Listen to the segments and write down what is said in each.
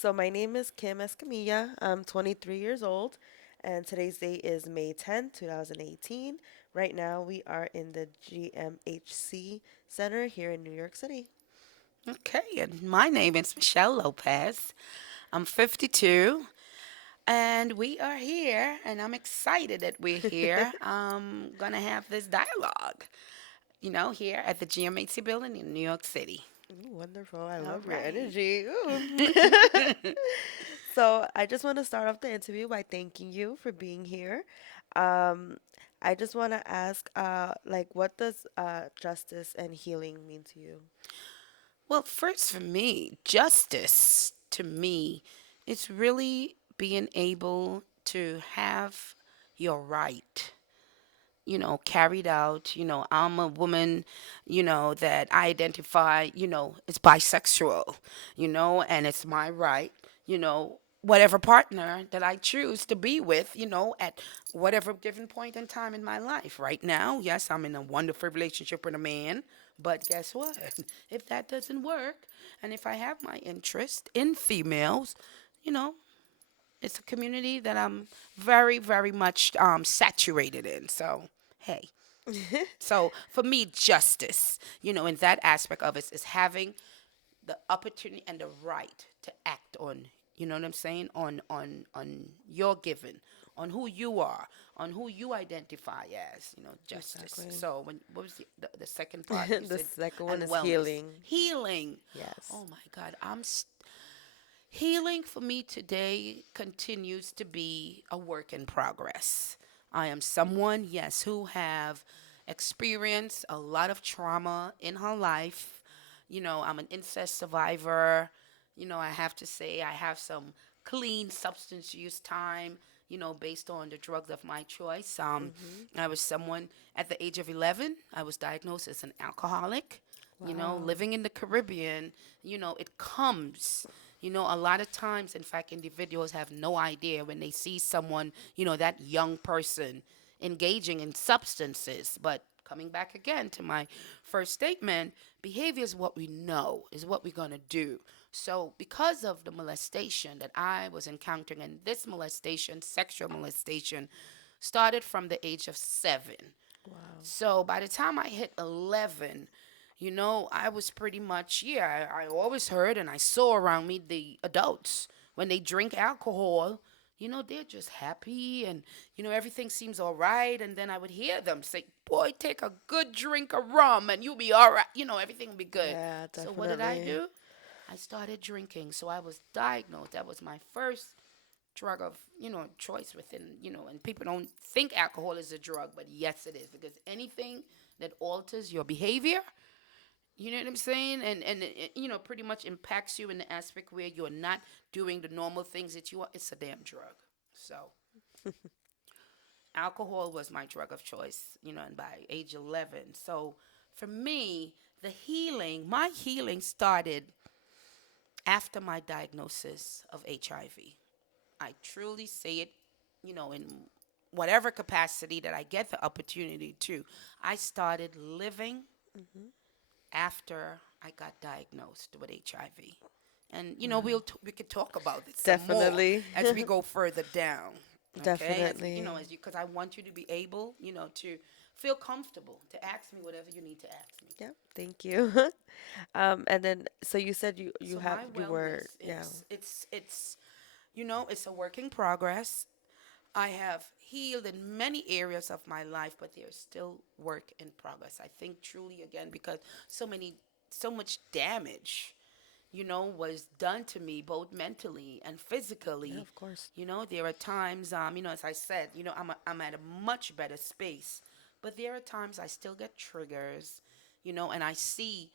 So my name is Camis. I'm 23 years old, and today's date is May 10th, 2018. Right now, we are in the GMHC Center here in New York City. Okay, and my name is Michelle Lopez. I'm 52, and we are here, and I'm excited that we're here. I'm gonna have this dialogue, here at the GMHC building in New York City. Ooh, wonderful. I All love your right. energy. Ooh. So I just want to start off the interview by thanking you for being here. Um, I just want to ask, what does justice and healing mean to you? Well, first for me, justice to me is really being able to have your right carried out. I'm a woman, that I identify, as bisexual, and it's my right, whatever partner that I choose to be with, at whatever given point in time in my life. Right now, yes, I'm in a wonderful relationship with a man, but guess what? If that doesn't work, and if I have my interest in females, you know, it's a community that I'm very, very much saturated in. So, hey. So for me, justice, in that aspect of it is having the opportunity and the right to act on, you know what I'm saying, on your given, on who you are, on who you identify as, justice. Exactly. So when what was the second part you The said? second one And is wellness, healing. healing. Yes. Oh my God, healing for me today continues to be a work in progress. I am someone, yes, who have experienced a lot of trauma in her life. I'm an incest survivor. I have to say I have some clean substance use time, based on the drugs of my choice. Mm-hmm. I was someone at the age of 11, I was diagnosed as an alcoholic. Wow. Living in the Caribbean, it comes. A lot of times, in fact, individuals have no idea when they see someone, that young person engaging in substances. But coming back again to my first statement, behavior is what we know, is what we're going to do. So, because of the molestation that I was encountering, and this molestation, sexual molestation, started from the age of 7. Wow. So by the time I hit 11, I was pretty much, yeah, I always heard and I saw around me the adults when they drink alcohol, they're just happy and, everything seems all right. And then I would hear them say, boy, take a good drink of rum and you'll be all right. Everything will be good. Yeah, So what did I definitely. do? I started drinking. So I was diagnosed. That was my first drug of choice within and people don't think alcohol is a drug, but yes it is, because anything that alters your behavior, you know what I'm saying, and it, pretty much impacts you in the aspect where you're not doing the normal things that you are, it's a damn drug. So alcohol was my drug of choice, and by age 11. So for me, my healing started after my diagnosis of HIV. I truly say it, in whatever capacity that I get the opportunity to. I started living Hmm. after I got diagnosed with HIV. And Wow. we could talk about it some more Definitely. as we go further down. Okay? As we, Definitely. because I want you to be able, to feel comfortable to ask me whatever you need to ask me. Yep. Thank you. And then so you said So my you were, wellness yeah. is it's it's a work in progress. I have healed in many areas of my life, but there's still work in progress. I think truly again because so much damage, was done to me both mentally and Yeah, physically. of course. There are times, as I said, I'm at a much better space, but there are times I still get triggers, and I see,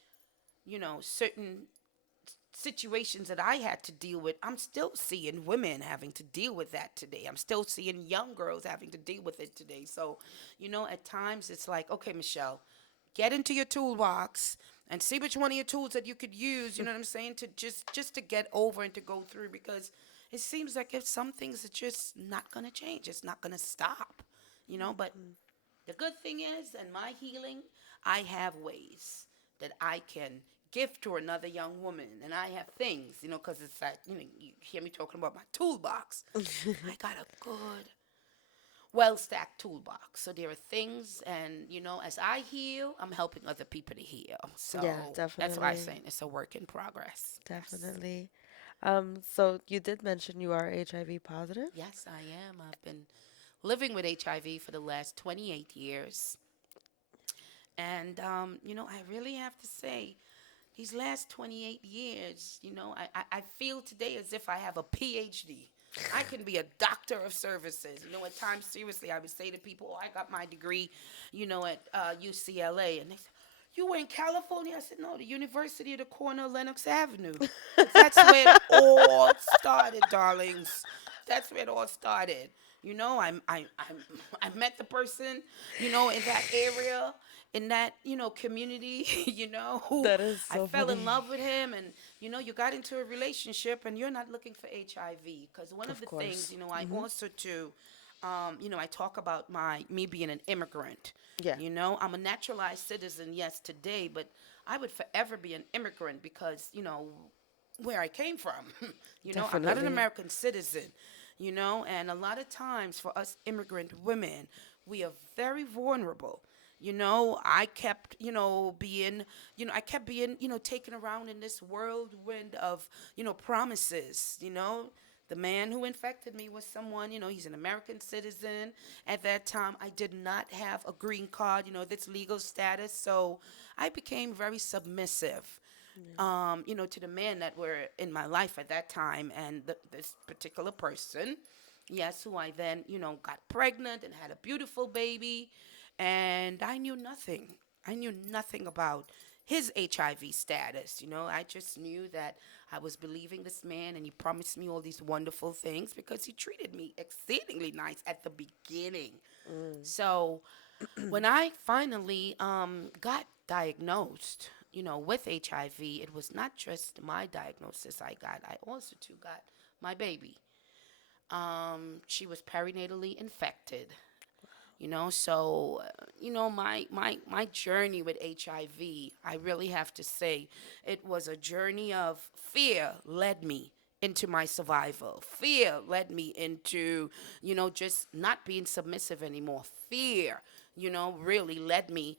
certain situations that I had to deal with. I'm still seeing women having to deal with that today. I'm still seeing young girls having to deal with it today. So, at times it's like, okay, Michelle, get into your toolbox and see which one of your tools that you could use, you know what I'm saying, to just to get over and to go through, because it seems like if some things are just not going to change. It's not going to stop. But Mhm. the good thing is, in my healing, I have ways that I can gift to another young woman, and I have things, because it's like, you hear me talking about my toolbox. I got a good, well stacked toolbox. So there are things, and as I heal, I'm helping other people to heal. Yeah, So that's why I'm definitely. saying it's a work in progress. Yes. Definitely. So you did mention you are HIV positive? Yes, I am. I've been living with HIV for the last 28 years. And, I really have to say, these last 28 years, I feel today as if I have a PhD. I can be a doctor of services. At times, seriously, I would say to people, oh, I got my degree, at UCLA. And they say, you were in California? I said, no, the University of the corner of Lenox Avenue. Because that's where it all started, darlings. That's where it all started. I met the person, in that area, in that community, who That is I so fell in funny. love with him, and you got into a relationship, and you're not looking for HIV, because one of Of the things, course. I also too, I talk about my me being an immigrant. Yeah, I'm a naturalized citizen, yes, today, but I would forever be an immigrant because where I came from. I'm not an definitely. American citizen, and a lot of times for us immigrant women, we are very vulnerable. I kept, I kept being, taken around in this whirlwind of, promises. The man who infected me was someone, he's an American citizen. At that time, I did not have a green card, this legal status. So I became very submissive, Yeah. to the men that were in my life at that time. And this particular person, yes, who I then, got pregnant and had a beautiful baby. And I knew nothing. I knew nothing about his HIV status. I just knew that I was believing this man and he promised me all these wonderful things because he treated me exceedingly nice at the beginning. Mm. So when I finally got diagnosed, with HIV, it was not just my diagnosis I got. I also too got my baby. She was perinatally infected. So my journey with HIV, I really have to say, it was a journey of fear led me into my survival. Fear led me into, just not being submissive anymore. Fear, really led me.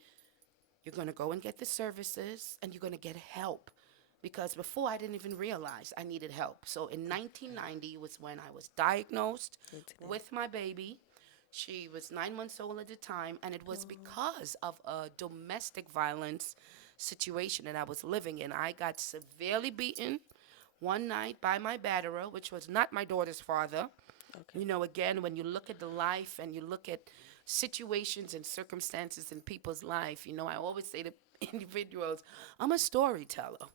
You're going to go and get the services and you're going to get help. Because before I didn't even realize I needed help. So in 1990 was when I was diagnosed 18. with my baby. She was 9 months old at the time, and it was Oh, because of a domestic violence situation that I was living in. I got severely beaten one night by my batterer, which was not my daughter's father. okay. Again, when you look at the life and you look at situations and circumstances in people's life, I always say to individuals, I'm a storyteller.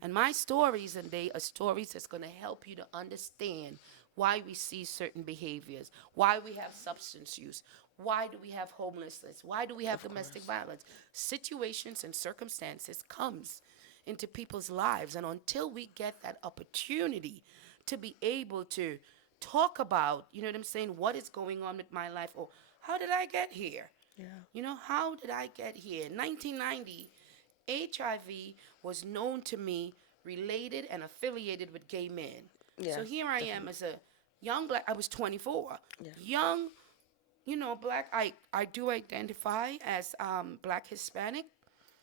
And my stories, and they are stories that's going to help you to understand why we see certain behaviors, why we have substance use, why do we have homelessness, why do we have Of domestic course. violence. Situations and circumstances comes into people's lives, and until we get that opportunity to be able to talk about, what I'm saying, what is going on with my life, or how did I get here? Yeah. How did I get here? In 1990, HIV was known to me related and affiliated with gay men. Yeah, So here I am definitely. as a young black, I was 24, Yeah. young, black. I do identify as black Hispanic.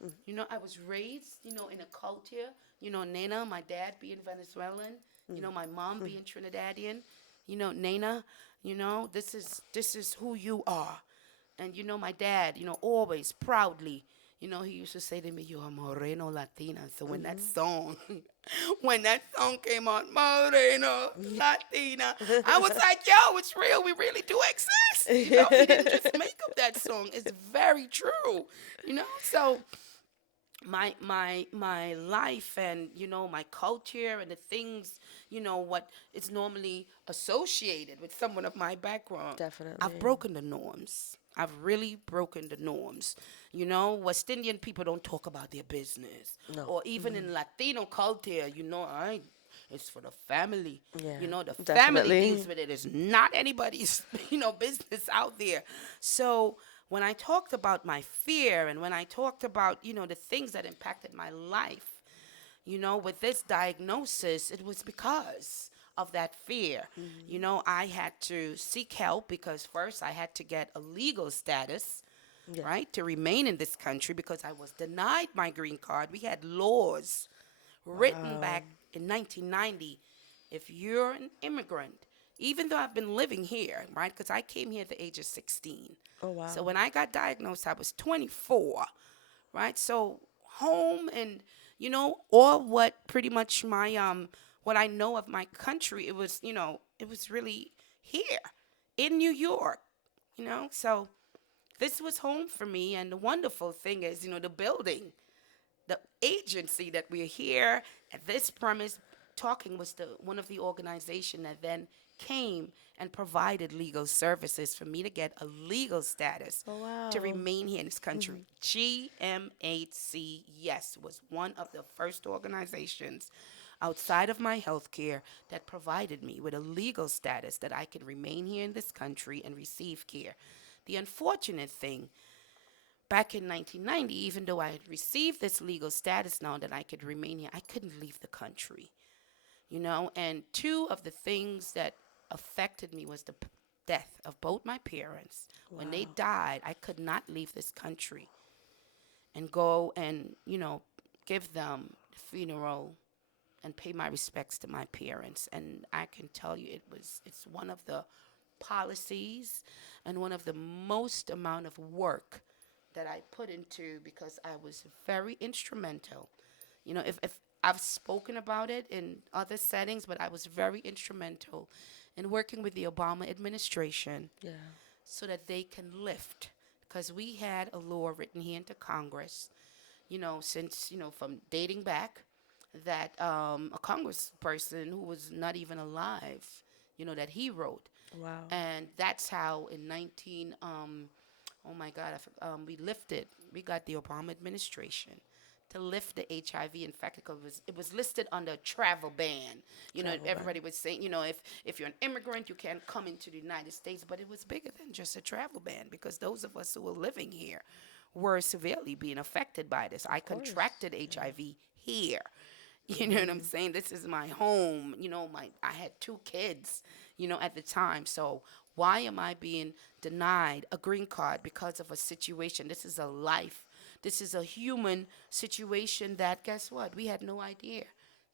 Mm. I was raised, in a culture, Nana, my dad being Venezuelan, Mm. my mom Mm. being Trinidadian, Nana, this is who you are. And my dad, always proudly, he used to say to me, "You're a Moreno Latina." So when that Mhm. song, when that song came on, Moreno Latina, I was like, "Yo, it's real. We really do exist." He didn't just make up that song. It's very true. So my life and my culture and the things what is normally associated with someone of my background, I've Definitely. broken the norms. I've really broken the norms. West Indian people don't talk about their business, No. or even Mhm. in Latino culture, I it's for the family. Yeah, The family deals definitely. with it. It's not anybody's, business out there. So when I talked about my fear and when I talked about, the things that impacted my life, With this diagnosis, it was because of that fear. Mhm. I had to seek help because first I had to get a legal status, Yeah. right, to remain in this country because I was denied my green card. We had laws written Wow. back in 1990. If you're an immigrant, even though I've been living here, right, because I came here at the age of 16. Oh So wow. when I got diagnosed, I was 24, right? So home and all what pretty much my what I know of my country, it was really here in New York, So this was home for me, and the wonderful thing is, the building, the agency that we're here at this premise talking was the one of the organization that then came and provided legal services for me to get a legal status Oh to wow. remain here in this country. Mhm. GMHC, yes, was one of the first organizations outside of my health care that provided me with a legal status that I could remain here in this country and receive care. The unfortunate thing, back in 1990, even though I had received this legal status now that I could remain here, I couldn't leave the country. And two of the things that affected me was the death of both my parents. When they Wow. died, I could not leave this country and go and, give them the funeral and pay my respects to my parents. And I can tell you it's one of the policies and one of the most amount of work that I put into because I was very instrumental. If I've spoken about it in other settings, but I was very instrumental in working with the Obama administration Yeah. so that they can lift. Because we had a law written here into Congress, since, from dating back, that a congressperson who was not even alive, that he wrote. Wow. And that's how in 19, oh my God, we got the Obama administration to lift the HIV infection because it was listed under travel ban. Travel Everybody ban. was saying, if you're an immigrant, you can't come into the United States, but it was bigger than just a travel ban because those of us who were living here were severely being affected by this. I Of course. contracted Yeah. HIV here. You know what I'm Mhm. saying? This is my home. I had two kids, at the time. So why am I being denied a green card because of a situation? This is a life. This is a human situation that, guess what? We had no idea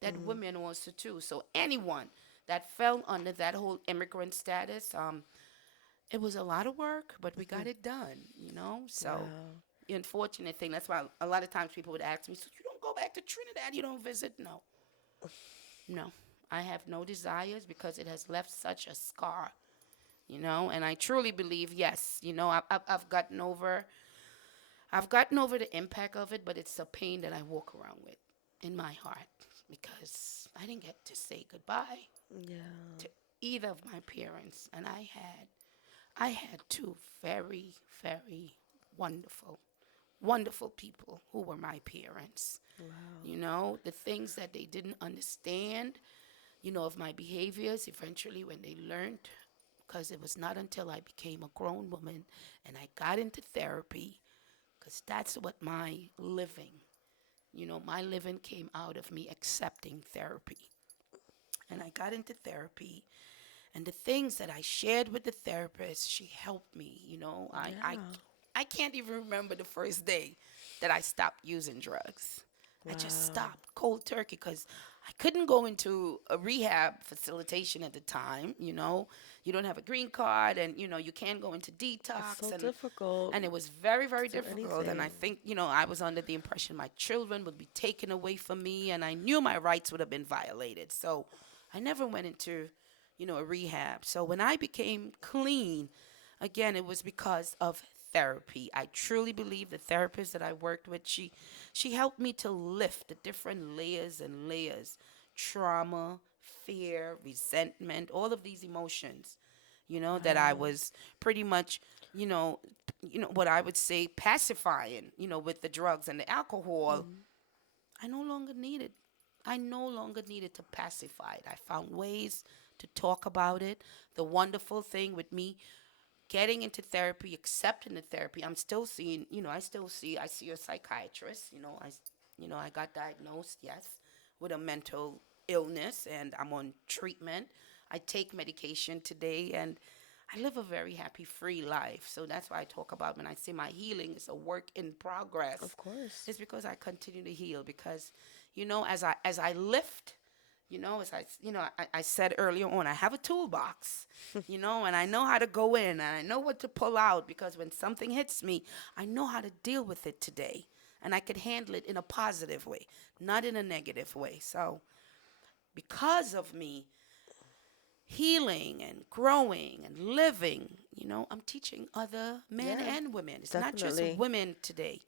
that Mhm. women also too. So anyone that fell under that whole immigrant status, it was a lot of work, but we Mhm. got it done. So Wow. the unfortunate thing, that's why a lot of times people would ask me, so you don't go back to Trinidad, you don't visit? No, no. I have no desires because it has left such a scar. And I truly believe, yes, I've gotten over the impact of it, but it's a pain that I walk around with in my heart because I didn't get to say goodbye Yeah. to either of my parents, and I had two very, very wonderful, wonderful people who were my parents. Wow. The things that they didn't understand, of my behaviors eventually when they learned, because it was not until I became a grown woman and I got into therapy, because that's what my living came out of me accepting therapy. And I got into therapy, and the things that I shared with the therapist, she helped me. Yeah. I can't even remember the first day that I stopped using drugs. I just Wow. stopped cold turkey because I couldn't go into a rehab facilitation at the time. You don't have a green card, and you can't go into It's detox, so and difficult it was very, very to do difficult. And I anything. think I was under the impression my children would be taken away from me, and I knew my rights would have been violated. So I never went into a rehab. So when I became clean, again, it was because of therapy. I truly believe the therapist that I worked with, she helped me to lift the different layers and layers, trauma, fear, resentment, all of these emotions, that I Wow. was pretty much, you know, what I would say pacifying, with the drugs and the alcohol. Mhm. I no longer needed. I no longer needed to pacify it. I found ways to talk about it. The wonderful thing with me getting into therapy, accepting the therapy, I'm still seeing, I see a psychiatrist, I got diagnosed, yes, with a mental illness, and I'm on treatment. I take medication today, and I live a very happy, free life. So that's why I talk about when I say my healing is a work in progress. Of course. It's because I continue to heal. Because, as I lift, as I said earlier on, I have a toolbox, and I know how to go in and I know what to pull out, because when something hits me, I know how to deal with it today. And I can handle it in a positive way, not in a negative way. So, because of me healing and growing and living, I'm teaching other men Yeah, and women. It's not just definitely. women today.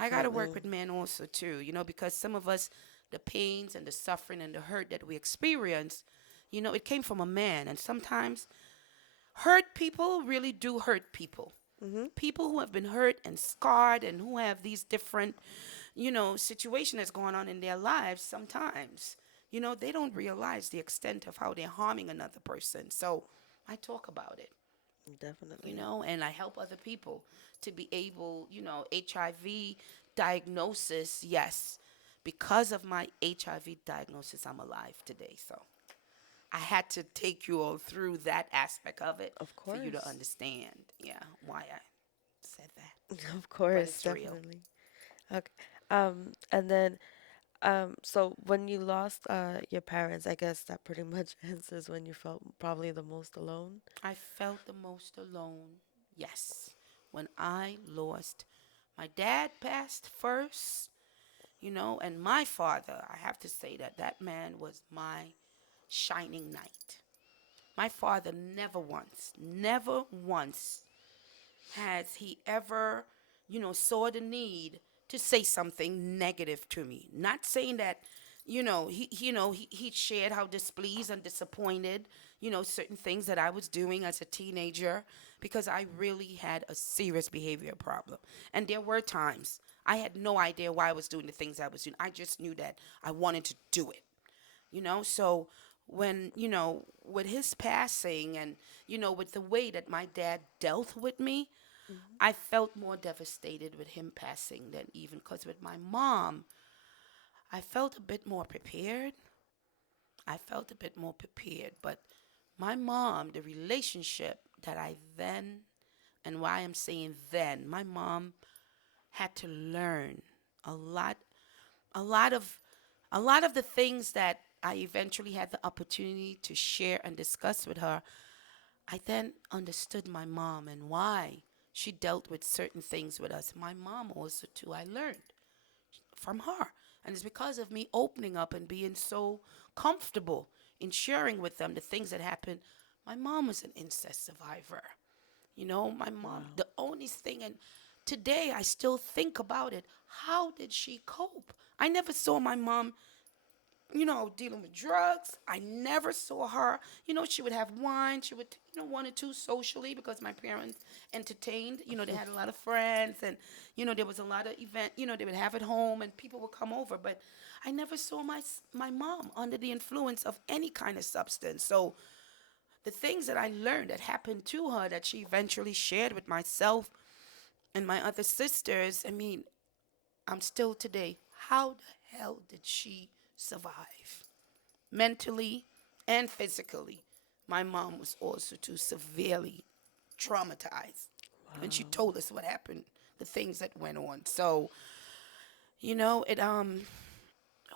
I got to work Definitely. with men also too, because some of us, the pains and the suffering and the hurt that we experience, it came from a man. And sometimes hurt people really do hurt people. Mm-hmm. People who have been hurt and scarred and who have these different, situations that's going on in their lives, sometimes, they don't realize the extent of how they're harming another person. So I talk about it, Definitely. and I help other people to be able, HIV diagnosis, yes. Because of my HIV diagnosis, I'm alive today. So I had to take you all through that aspect of it Of for you to course. understand, yeah, why I said that. Of But course, it's real. definitely. Okay. And then so when you lost your parents, I guess that pretty much answers when you felt probably the most alone. I felt the most alone, yes, when I lost my dad passed first, and my father, I have to say that that man was my shining knight. My father never once has he ever, saw the need to say something negative to me. Not saying that, he shared how displeased and disappointed, certain things that I was doing as a teenager, because I really had a serious behavior problem. And there were times I had no idea why I was doing the things I was doing. I just knew that I wanted to do it, so when, with his passing, and, with the way that my dad dealt with me, Hmm. I felt more devastated with him passing than even, because with my mom, I felt a bit more prepared. But my mom, the relationship that I then, and why I'm saying then, my mom had to learn a lot, a lot of, a lot of the things that I eventually had the opportunity to share and discuss with her. I then understood my mom and why she dealt with certain things with us. My mom also too, I learned from her. And it's because of me opening up and being so comfortable in sharing with them the things that happened. My mom was an incest survivor. My mom, Wow. the only thing, and today I still think about it. How did she cope? I never saw my mom, dealing with drugs. I never saw her. She would have wine. She would, one or two socially, because my parents entertained. They had a lot of friends, and, there was a lot of event. They would have at home, and people would come over. But I never saw my mom under the influence of any kind of substance. So the things that I learned that happened to her, that she eventually shared with myself and my other sisters. I mean, I'm still today. How the hell did she survive? Mentally and physically. My mom was also too severely traumatized when she Wow. told us what happened, the things that went on. So, it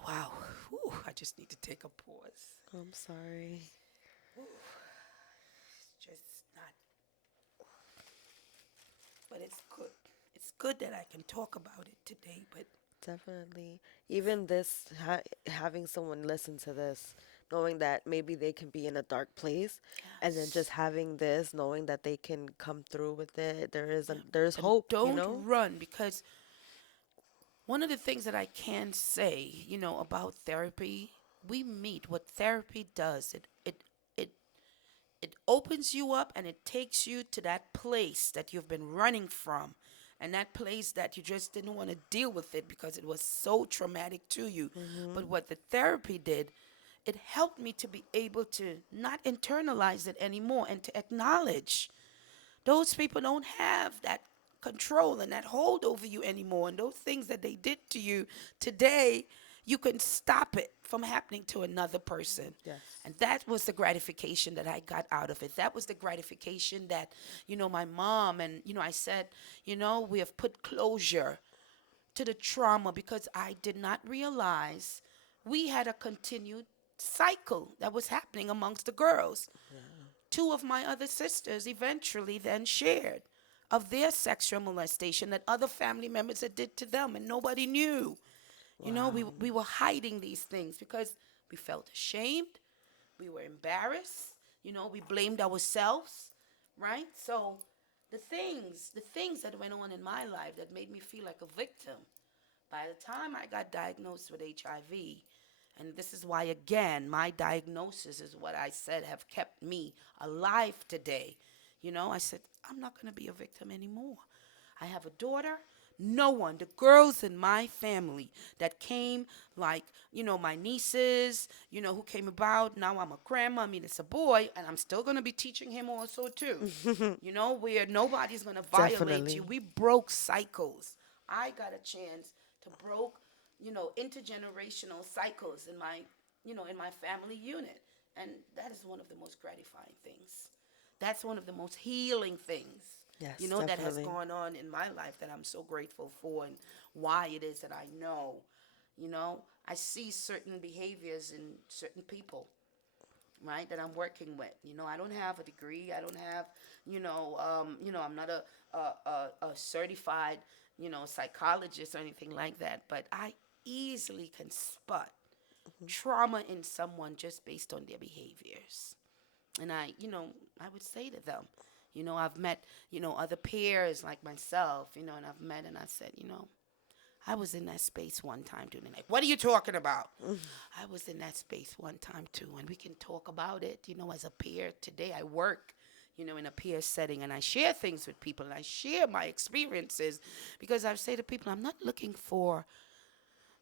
wow. Whew, I just need to take a pause. I'm sorry. Whew, it's just not, but it's good. It's good that I can talk about it today, but Definitely. Even this, having someone listen to this, knowing that maybe they can be in a dark place, and then just yes. having this, knowing that they can come through with it, Yeah. there's And hope, you don't know? run, because one of the things that I can say, about therapy, we meet what therapy does. It it opens you up, and it takes you to that place that you've been running from, and that place that you just didn't want to deal with it because it was so traumatic to you. Mm-hmm. But what the therapy did, it helped me to be able to not internalize it anymore, and to acknowledge those people don't have that control and that hold over you anymore. And those things that they did to you today, you can stop it from happening to another person. Yes. And that was the gratification that I got out of it. That was the gratification that, my mom and, I said, we have put closure to the trauma because I did not realize we had a continued cycle that was happening amongst the girls. Yeah. Two of my other sisters eventually then shared of their sexual molestation that other family members had did to them and nobody knew. Wow. We were hiding these things because we felt ashamed, we were embarrassed, we blamed ourselves, right? So the things that went on in my life that made me feel like a victim, by the time I got diagnosed with HIV, and this is why, again, my diagnosis is what I said have kept me alive today. I said, I'm not going to be a victim anymore. I have a daughter. No one, the girls in my family that came, like, my nieces, who came about. Now I'm a grandma. I mean, it's a boy, and I'm still going to be teaching him also, too. Where nobody's going to violate you. Definitely. We broke cycles. I got a chance to broke, intergenerational cycles in my family unit. And that is one of the most gratifying things. That's one of the most healing things, Yes, that has definitely. gone on in my life that I'm so grateful for and why it is that I know. I see certain behaviors in certain people, right, that I'm working with. I don't have a degree. I don't have, I'm not a certified, psychologist or anything like that. But I easily can spot trauma in someone just based on their behaviors. And I would say to them, I've met, other peers like myself, and I've met and I said, I was in that space one time too. And they're like, what are you talking about? I was in that space one time too, and we can talk about it, as a peer. Today I work, in a peer setting, and I share things with people, and I share my experiences because I say to people, I'm not looking for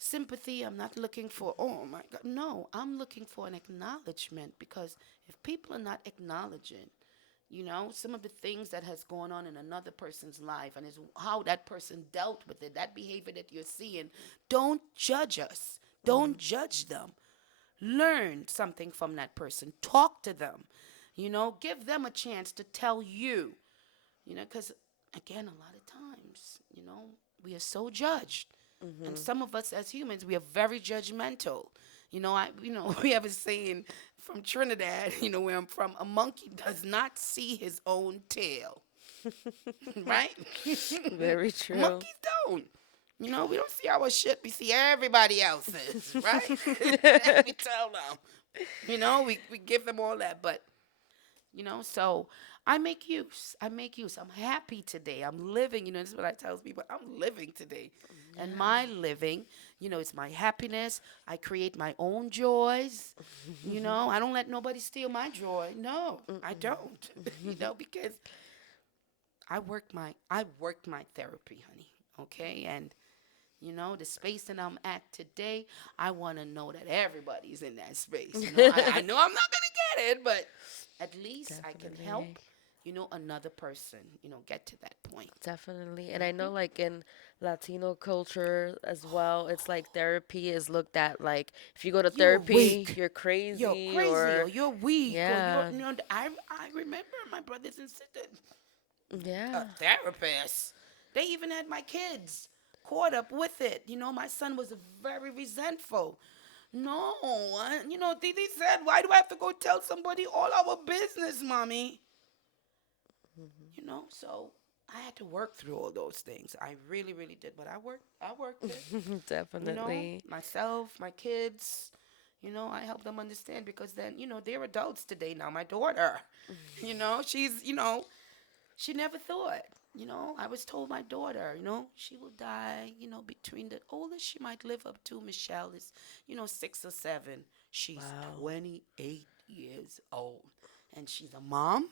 sympathy. I'm not looking for, oh my God. No, I'm looking for an acknowledgement because if people are not acknowledging, some of the things that has gone on in another person's life and is how that person dealt with it, that behavior that you're seeing, don't judge us. Don't judge them. Learn something from that person. Talk to them. Give them a chance to tell you, because again, a lot of times, we are so judged. And Mm-hmm. some of us as humans, we are very judgmental. We have a saying from Trinidad, where I'm from, a monkey does not see his own tail, right? Very true. Monkeys don't. We don't see our shit, we see everybody else's, right? And we tell them, we give them all that. But so I make use. I'm happy today. I'm living. This is what I tell people. I'm living today. And my Yeah. living, it's my happiness. I create my own joys. I don't let nobody steal my joy. No, I don't. Because I worked my therapy, honey. Okay? And the space that I'm at today, I want to know that everybody's in that space. I know I'm not going to get it, but at least I can Definitely. help, another person, get to that point. Definitely. And I know like in Latino culture as well, it's like therapy is looked at like if you go to You're therapy, weak. you're You're crazy crazy or or you're weak or you're, yeah. I remember my brothers and sisters, Yeah. therapists. They even had my kids caught up with it. My son was very resentful. No, Didi said, why do I have to go tell somebody all our business, mommy? So I had to work through all those things. I really, really did. But I worked it. Definitely. Myself, my kids, I help them understand because then, they're adults today now. My daughter, she's, she never thought. I was told my daughter, she will die, between the oldest she might live up to, Michelle, is, 6 or 7. She's Wow. 28 years old. And she's a mom.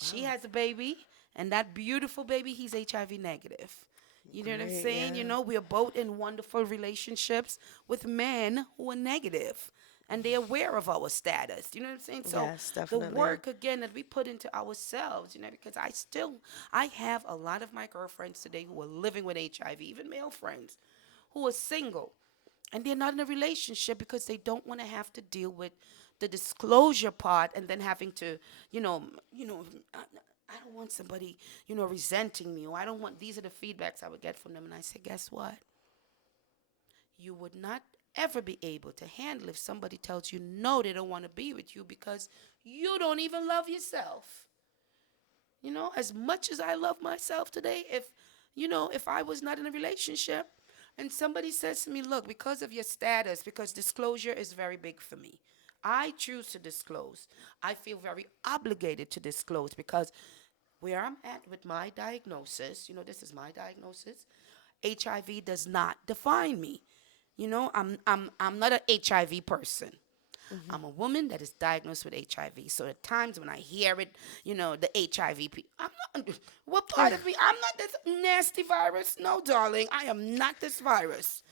She Wow. has a baby. And that beautiful baby, he's HIV negative. You know what I'm Great. saying? Yeah. We are both in wonderful relationships with men who are negative and they're aware of our status. You know what I'm saying? So Yes, the definitely. work again that we put into ourselves, because I have a lot of my girlfriends today who are living with HIV, even male friends who are single. and they're not in a relationship because they don't want to have to deal with the disclosure part and then having to, you know, you know, I, I don't want somebody, resenting me, or I don't want. These are the feedbacks I would get from them, and I say, guess what? You would not ever be able to handle if somebody tells you no, they don't want to be with you because you don't even love yourself. As much as I love myself today, if I was not in a relationship and somebody says to me, look, because of your status, because disclosure is very big for me, I choose to disclose. I feel very obligated to disclose because where I'm at with my diagnosis, this is my diagnosis. HIV does not define me. I'm not an HIV person. Hmm. I'm a woman that is diagnosed with HIV. So at times when I hear it, the HIV people, I'm not, what part of me? I'm not this nasty virus. No, darling, I am not this virus.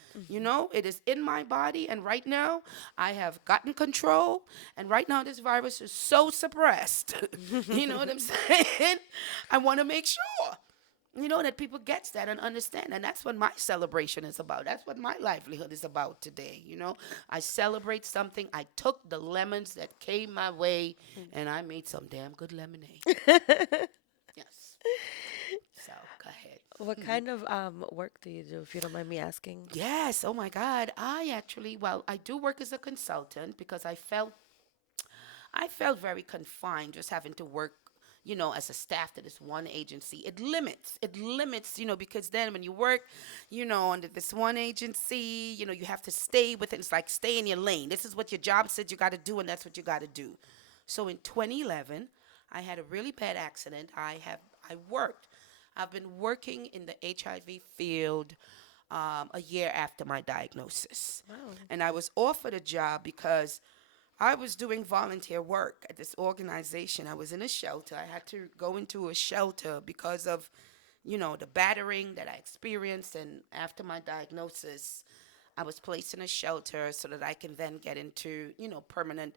It is in my body, and right now I have gotten control, and right now this virus is so suppressed. You know what I'm saying? I want to make sure that people gets that and understand, and that's what my celebration is about. That's what my livelihood is about today. I celebrate something. I took the lemons that came my way and I made some damn good lemonade. Yes. So go ahead. What kind of work do you do, if you don't mind me asking? Yes. Oh my God. I do work as a consultant because I felt very confined just having to work, as a staff to this one agency. It limits, because then when you work, under this one agency, you have to stay with it. It's like stay in your lane. This is what your job said you got to do, and that's what you got to do. So in 2011, I had a really bad accident. I've been working in the HIV field a year after my diagnosis. Wow. And I was offered a job because I was doing volunteer work at this organization. I was in a shelter. I had to go into a shelter because of, the battering that I experienced. And after my diagnosis, I was placed in a shelter so that I can then get into, permanent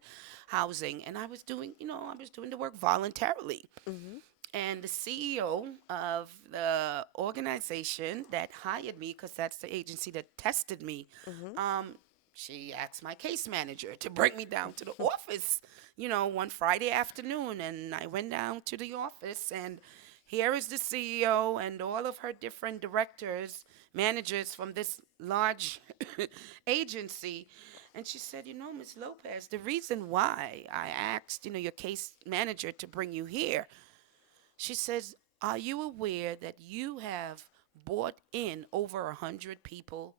housing. And I was doing the work voluntarily. Hmm. And the CEO of the organization that hired me, because that's the agency that tested me, Hmm. um, she asked my case manager to bring me down to the office, one Friday afternoon. And I went down to the office, and here is the CEO and all of her different directors, managers from this large agency. And she said, Miss Lopez, the reason why I asked, your case manager to bring you here, she says, are you aware that you have brought in over 100 people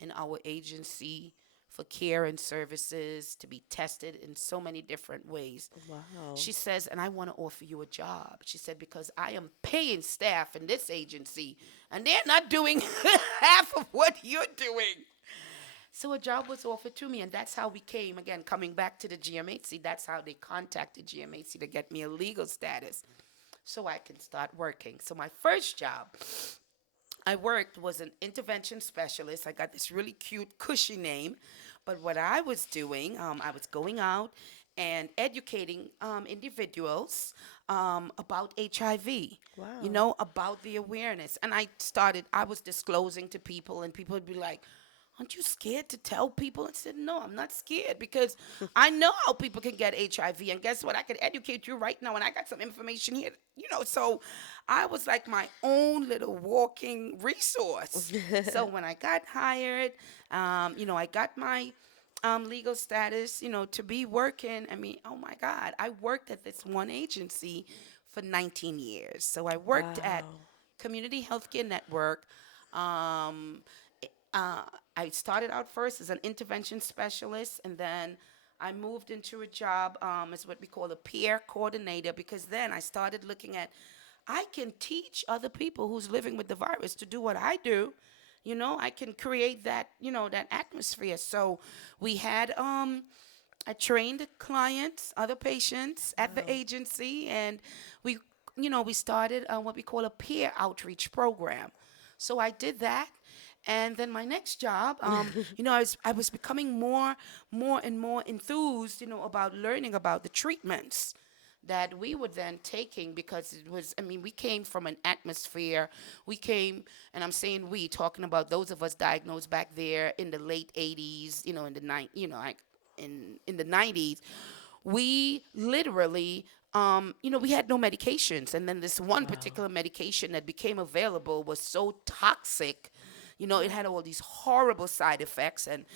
in our agency for care and services to be tested in so many different ways? Wow. She says, and I want to offer you a job. She said, because I am paying staff in this agency and they're not doing half of what you're doing. So a job was offered to me, and that's how we came. Again, coming back to the GMHC, that's how they contacted GMHC to get me a legal status so I can start working. So my first job I worked was an intervention specialist. I got this really cute, cushy name. But what I was doing, I was going out and educating individuals about HIV, Wow. about the awareness. And I was disclosing to people, and people would be like, aren't you scared to tell people? I said, no, I'm not scared because I know how people can get HIV. And guess what? I can educate you right now. And I got some information here. So I was like my own little walking resource. So when I got hired, I got my legal status, to be working. I mean, oh my God, I worked at this one agency for 19 years. So I worked at Wow. Community Healthcare Network. Um, uh, I started out first as an intervention specialist, and then I moved into a job as what we call a peer coordinator, because then I started looking at I can teach other people who's living with the virus to do what I do. I can create that atmosphere. So we had I trained clients, other patients at the Wow. agency, and we we started what we call a peer outreach program. So I did that. And then my next job, I was becoming more and more enthused, about learning about the treatments, that we were then taking, because it was, I mean, we came from an atmosphere. We came, and I'm saying we, talking about those of us diagnosed back there in the late 80s, in the like in the 90s. We literally, we had no medications. And then this one Wow. particular medication that became available was so toxic. It had all these horrible side effects. And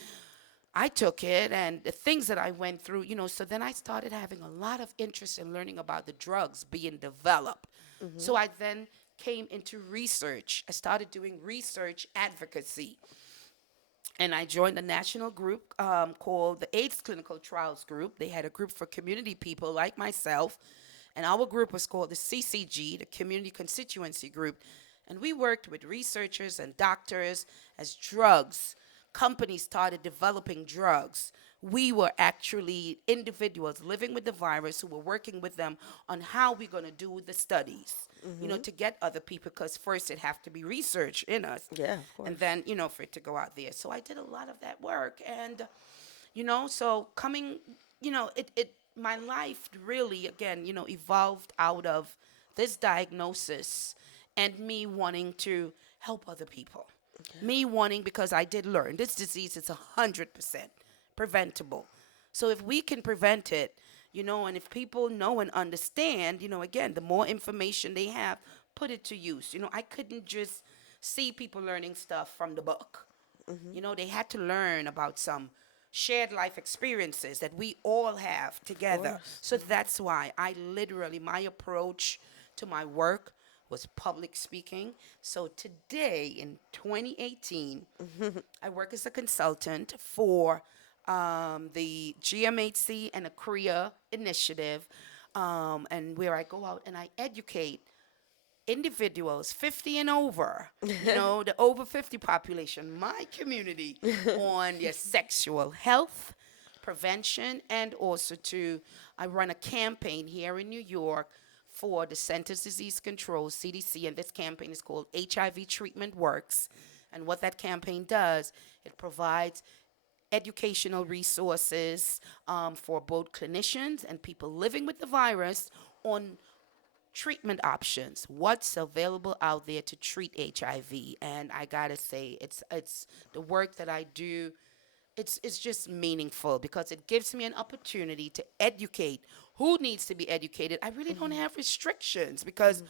I took it, and the things that I went through, so then I started having a lot of interest in learning about the drugs being developed. So Mhm. I then came into research. I started doing research advocacy, and I joined a national group called the AIDS Clinical Trials Group. They had a group for community people like myself, and our group was called the CCG, the Community Constituency Group. And we worked with researchers and doctors as drugs. Companies started developing drugs. We were actually individuals living with the virus who were working with them on how we're going to do the studies, Mhm. to get other people, because first it have to be research in us, Yeah, of and course. then, for it to go out there. So I did a lot of that work. And so coming, it my life really, again, evolved out of this diagnosis, and me wanting to help other people, me wanting, because I did learn this disease is 100% preventable. So if we can prevent it, and if people know and understand, again, the more information they have, put it to use. I couldn't just see people learning stuff from the book. Mhm. They had to learn about some shared life experiences that we all have Of together. course. So that's why I literally, my approach to my work was public speaking. So today in 2018, Mhm. I work as a consultant for the GMHC and a Korea initiative, and where I go out and I educate individuals 50 and over, the over 50 population, my community, on their sexual health, prevention, and also I run a campaign here in New York for the Centers Disease Control, CDC, and this campaign is called HIV Treatment Works. And what that campaign does, it provides educational resources for both clinicians and people living with the virus on treatment options, what's available out there to treat HIV. And I gotta say, it's the work that I do. It's just meaningful because it gives me an opportunity to educate who needs to be educated. I really don't Mhm. have restrictions because Mhm.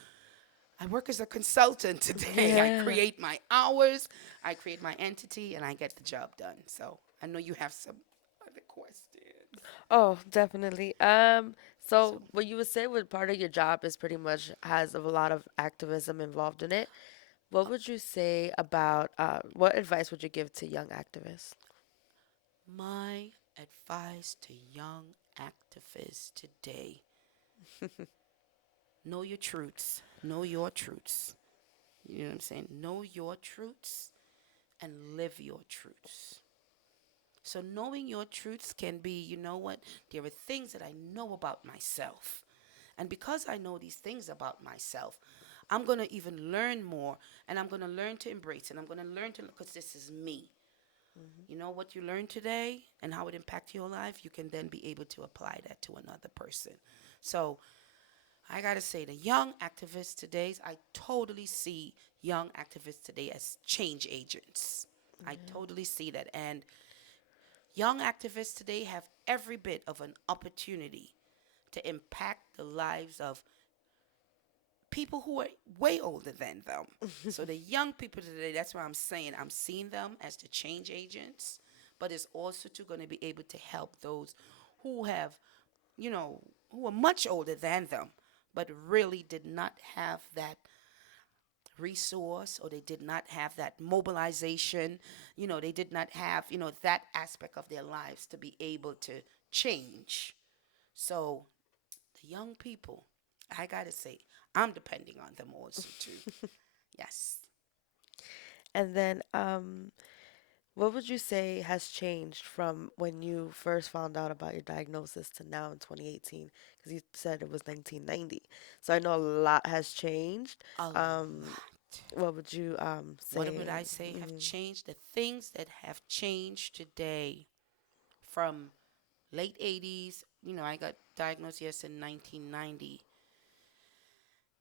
I work as a consultant today. I Yeah. create my hours, I create my entity, and I get the job done. So I know you have some other questions. Oh, definitely. So So what you would say with part of your job is pretty much has a lot of activism involved in it. What would you say about what advice would you give to young activists? my advice to young activists today: know your truths. Know your truths. You know what I'm saying? Know your truths and live your truths. So, knowing your truths can be, there are things that I know about myself. And because I know these things about myself, I'm going to even learn more, and I'm going to learn to embrace it. I'm going to learn to, because this is me. Mhm. What you learn today and how it impacts your life, you can then be able to apply that to another person. So I gotta say, the young activists today, I totally see young activists today as change agents. I Yeah. totally see that. And young activists today have every bit of an opportunity to impact the lives of people who are way older than them. So the young people today, that's why I'm saying I'm seeing them as the change agents, but it's also to going to be able to help those who have, you know, who are much older than them, but really did not have that resource, or they did not have that mobilization. They did not have, that aspect of their lives to be able to change. So the young people, I gotta say, I'm depending on them also too. Yes. And then, what would you say has changed from when you first found out about your diagnosis to now in 2018? Because you said it was 1990. So I know a lot has changed. A Um, lot. what would you What would say? I say have Mhm. changed? The things that have changed today, from late 80s, I got diagnosed, yes, in 1990,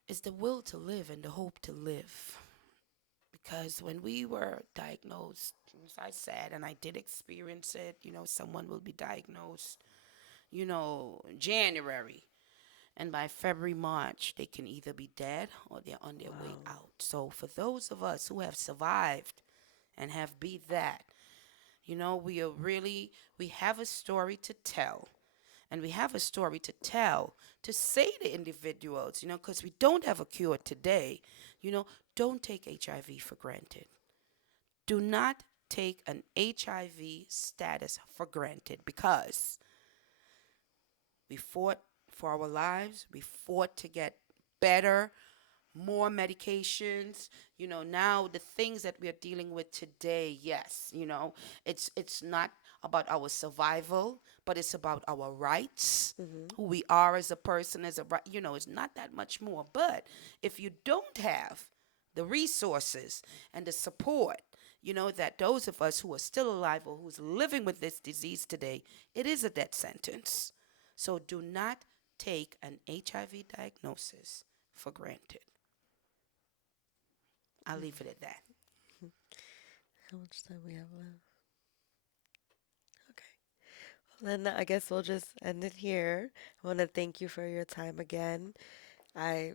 is the will to live and the hope to live. Because when we were diagnosed, as I said, and I did experience it, someone will be diagnosed, January. And by February, March, they can either be dead or they're on their way Wow. out. So for those of us who have survived and have beat that, we have a story to tell. And we have a story to tell to say to individuals, because we don't have a cure today, you know, don't take HIV for granted. Do not take an HIV status for granted because we fought for our lives, we fought to get better, more medications. Now the things that we are dealing with today, yes, it's not about our survival, but it's about our rights, Mhm. who we are as a person, as a right. It's not that much more. But if you don't have the resources and the support, that those of us who are still alive or who's living with this disease today, it is a death sentence. So do not take an HIV diagnosis for granted. I'll leave it at that. How much time we have left? Okay. Well, then I guess we'll just end it here. I want to thank you for your time again. I,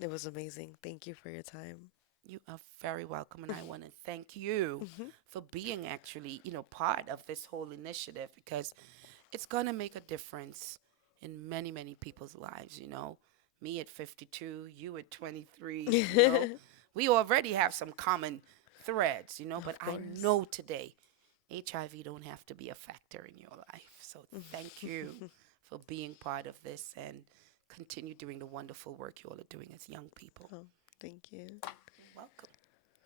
it was amazing. Thank you for your time. You are very welcome, and I want to thank you Mhm. for being actually, part of this whole initiative because it's going to make a difference in many, many people's lives. Me at 52, you at 23, we already have some common threads, but Of I course. know today HIV don't have to be a factor in your life. So thank you for being part of this and continue doing the wonderful work you all are doing as young people. Oh, thank you. You're welcome.